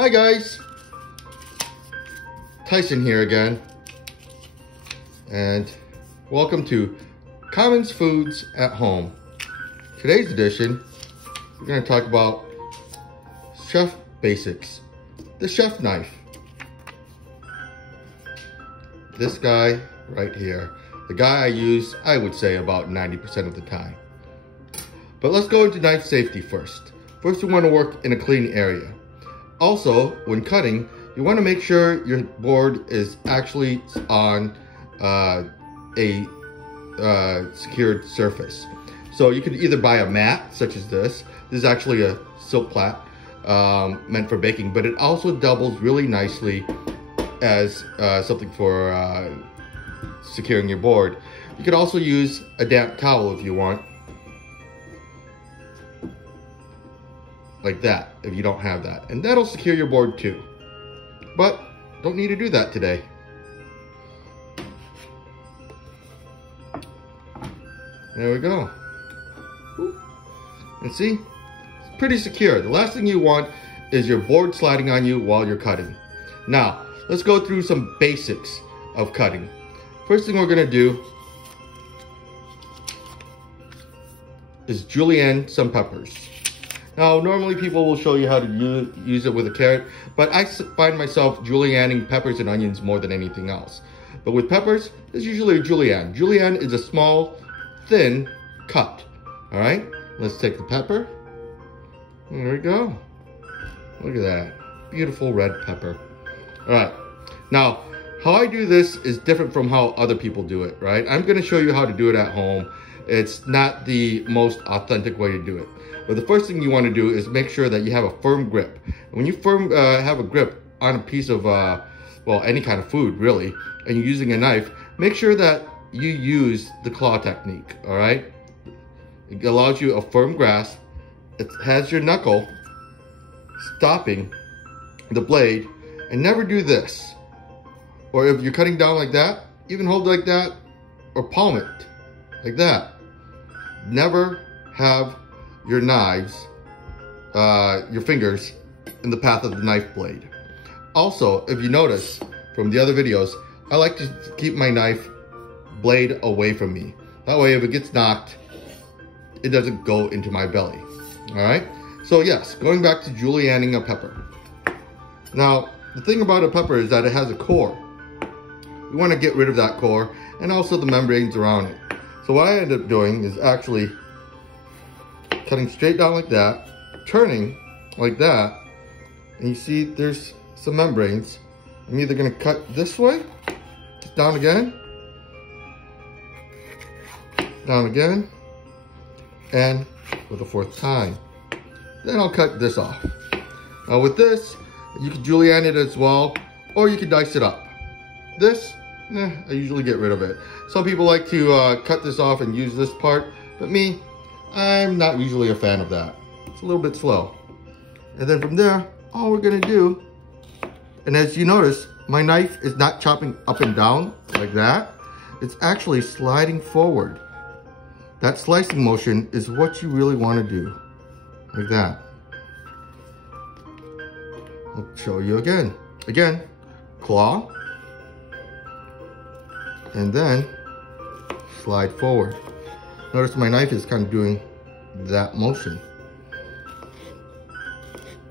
Hi guys, Tyson here again, and welcome to Commons Foods at Home. Today's edition, we're going to talk about chef basics, the chef knife. This guy right here, the guy I use, I would say about 90% of the time. But let's go into knife safety first. First, we want to work in a clean area. Also, when cutting, you want to make sure your board is actually on a secured surface. So you could either buy a mat, such as this. This is actually a silk plat meant for baking, but it also doubles really nicely as something for securing your board. You could also use a damp towel if you want. Like that, if you don't have that. And that'll secure your board too. But don't need to do that today. There we go. And see, it's pretty secure. The last thing you want is your board sliding on you while you're cutting. Now, let's go through some basics of cutting. First thing we're gonna do is julienne some peppers. Now, normally people will show you how to use it with a carrot, but I find myself julienning peppers and onions more than anything else. But with peppers, it's usually a julienne. Julienne is a small, thin cut. All right, let's take the pepper. There we go. Look at that, beautiful red pepper. All right, now, how I do this is different from how other people do it, right? I'm gonna show you how to do it at home. It's not the most authentic way to do it. But the first thing you want to do is make sure that you have a firm grip. When you have a grip on a piece of, well, any kind of food really, and you're using a knife, make sure that you use the claw technique, all right? It allows you a firm grasp. It has your knuckle stopping the blade, and never do this. Or if you're cutting down like that, even hold it like that, or palm it like that. Never have your knives, your fingers in the path of the knife blade. Also, if you notice from the other videos, I like to keep my knife blade away from me. That way, if it gets knocked, it doesn't go into my belly. All right? So yes, going back to julienning a pepper. Now, the thing about a pepper is that it has a core. We want to get rid of that core and also the membranes around it. So what I end up doing is actually cutting straight down like that, turning like that, and you see there's some membranes. I'm either gonna cut this way, down again, and for the fourth time. Then I'll cut this off. Now with this, you can julienne it as well, or you can dice it up. This, I usually get rid of it. Some people like to cut this off and use this part, but me, I'm not usually a fan of that. It's a little bit slow. And then from there, all we're gonna do, and as you notice, my knife is not chopping up and down like that. It's actually sliding forward. That slicing motion is what you really wanna do, like that. I'll show you again. Again, claw, and then slide forward. Notice my knife is kind of doing that motion.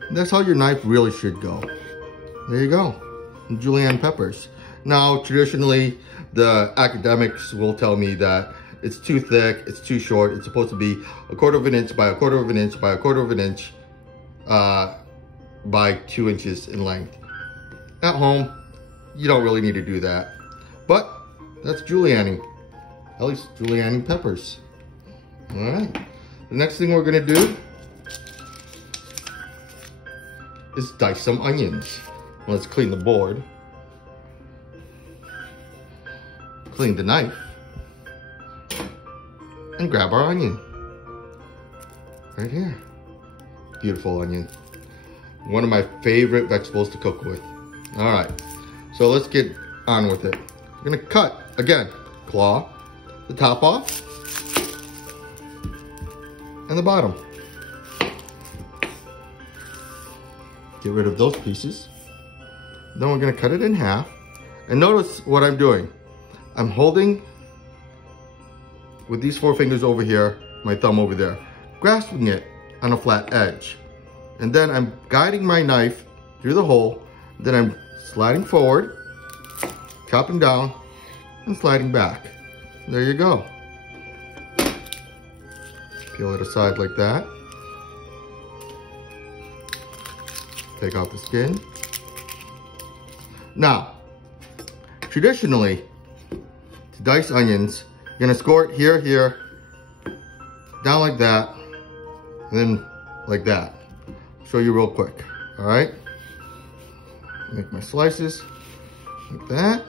And that's how your knife really should go. There you go, julienne peppers. Now, traditionally, the academics will tell me that it's too thick, it's too short, it's supposed to be 1/4 of an inch by 1/4 of an inch by 1/4 of an inch by 2 inches in length. At home, you don't really need to do that. But that's julienning, at least julienning peppers. All right, the next thing we're gonna do is dice some onions. Let's clean the board, clean the knife, and grab our onion. Right here, beautiful onion. One of my favorite vegetables to cook with. All right, so let's get on with it. We're gonna cut, again, claw the top off, and the bottom. Get rid of those pieces. Then we're gonna cut it in half. And notice what I'm doing. I'm holding with these 4 fingers over here, my thumb over there, grasping it on a flat edge. And then I'm guiding my knife through the hole. Then I'm sliding forward, chopping down, and sliding back. There you go. Peel it aside like that. Take out the skin. Now, traditionally, to dice onions, you're gonna score it here, here, down like that, and then like that. I'll show you real quick, all right? Make my slices like that.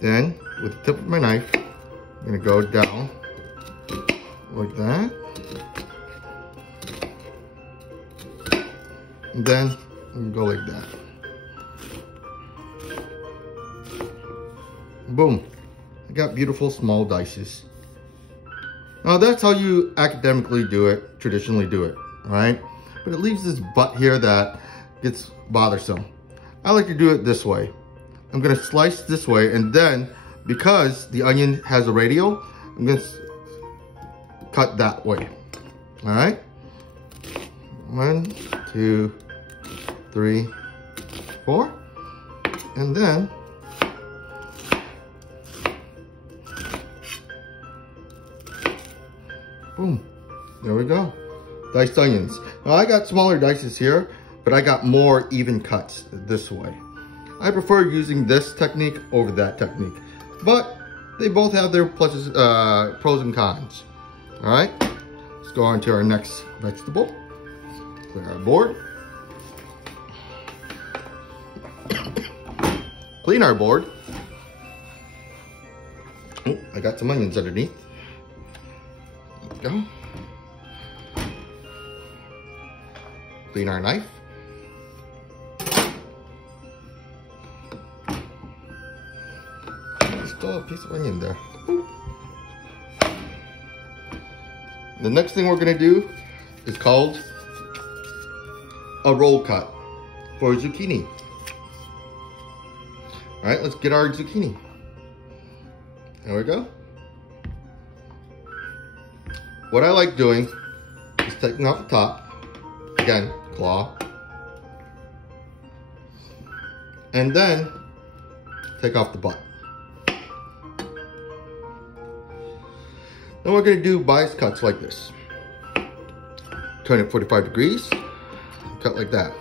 Then, with the tip of my knife, I'm gonna go down like that. And then, I'm gonna go like that. Boom. I got beautiful small dices. Now that's how you academically do it, traditionally do it, all right? But it leaves this butt here that gets bothersome. I like to do it this way. I'm gonna slice this way, and then because the onion has a radial, I'm gonna cut that way, all right? 1, 2, 3, 4, and then boom, there we go. Diced onions. Now I got smaller dices here, but I got more even cuts this way. I prefer using this technique over that technique, but they both have their pluses, pros and cons. All right, let's go on to our next vegetable. Clear our board. Clean our board. Oh, I got some onions underneath. There we go. Clean our knife. Still a piece of onion there. The next thing we're gonna do is called a roll cut for zucchini. All right, let's get our zucchini. There we go. What I like doing is taking off the top, again, claw, and then take off the butt. Then we're gonna do bias cuts like this. Turn it 45 degrees, cut like that.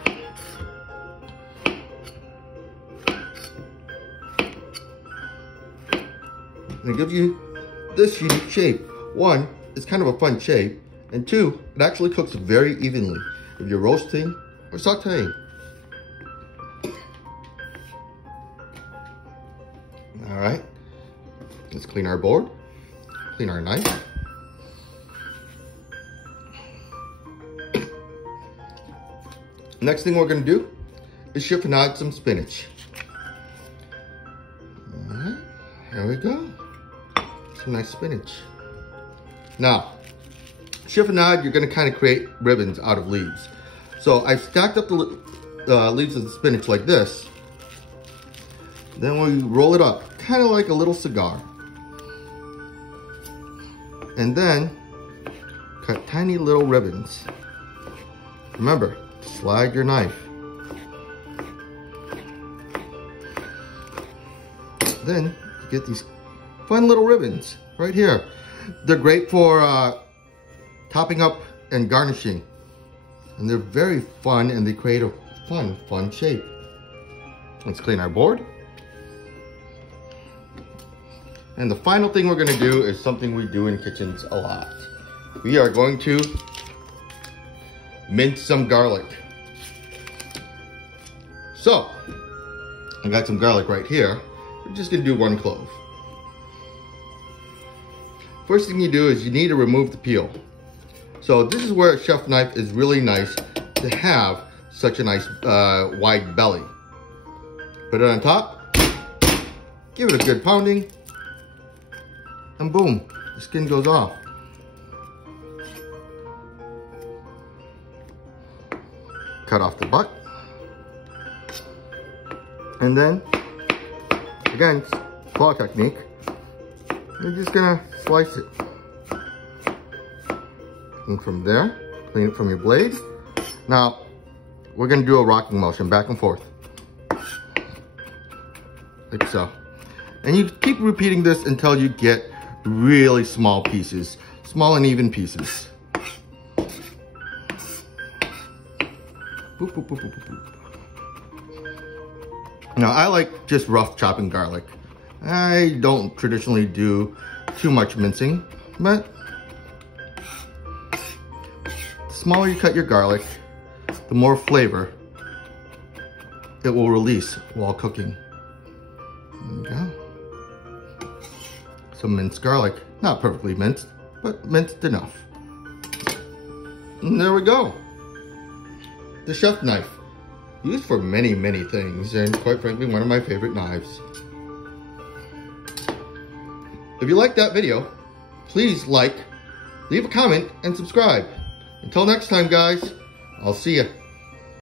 And it gives you this unique shape. 1, it's kind of a fun shape, and 2, it actually cooks very evenly if you're roasting or sauteing. All right, let's clean our board, clean our knife. Next thing we're gonna do is chiffonade some spinach. All right, here we go. Some nice spinach. Now, chiffonade, you're gonna kind of create ribbons out of leaves. So I've stacked up the leaves of the spinach like this. Then we roll it up, kind of like a little cigar. And then cut tiny little ribbons. Remember, slide your knife. Then you get these fun little ribbons right here. They're great for topping up and garnishing. And they're very fun, and they create a fun shape. Let's clean our board. And the final thing we're gonna do is something we do in kitchens a lot. We are going to mince some garlic. So, I got some garlic right here. We're just gonna do 1 clove. First thing you do is you need to remove the peel. So this is where a chef knife is really nice to have such a nice wide belly. Put it on top, give it a good pounding, and boom, the skin goes off. cut off the butt. And then, again, claw technique. You're just gonna slice it. And from there, clean it from your blade. Now, we're gonna do a rocking motion back and forth. Like so. And you keep repeating this until you get really small pieces. Small and even pieces. Boop, boop, boop, boop, boop, boop. Now, I like just rough chopping garlic. I don't traditionally do too much mincing, but the smaller you cut your garlic, the more flavor it will release while cooking. There we go. Some minced garlic. Not perfectly minced, but minced enough. And there we go. The chef knife. Used for many, many things, and quite frankly, one of my favorite knives. If you liked that video, please like, leave a comment, and subscribe. Until next time, guys, I'll see ya.